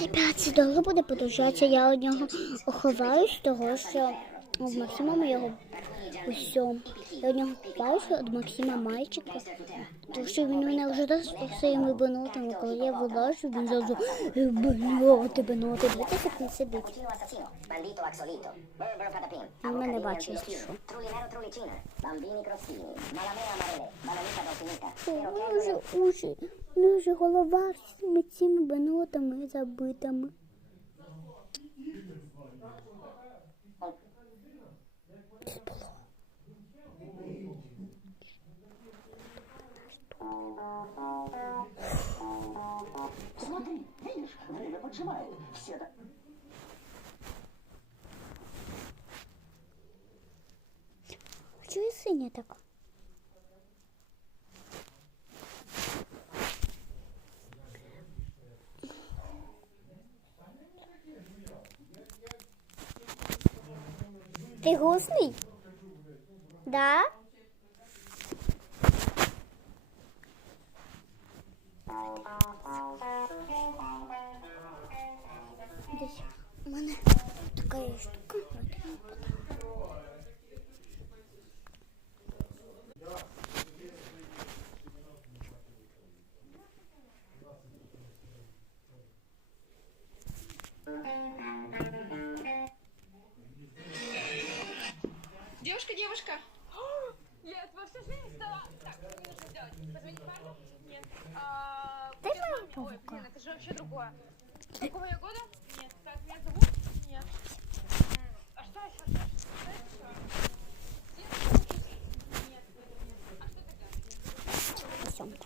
Ребят, це довго буде продовжатися. Я від нього ховаюсь, того що в Максима моєго усьо. Я від нього ховаюся від Максима мальчика, тому що він мене вже достав своїми бенотами. Коли я вилажу, він зразу беноти. Дивіться, як він сидить. Він мене бачить, якщо що. У мене вже голова з цими бенотами забитими. Смотри, видишь, время поджимает. Все до... Чого і синя так? Ти гусний? Да? Десь у мене така є штука. Девушка. Нет, во всю жизнь стала... Так, что мне нужно сделать? Позвонить парню? Нет. Купить маме? Ой, блин, это же вообще другое. Какого я года? Нет. Как меня зовут? Нет. А что еще? Нет. А что тогда?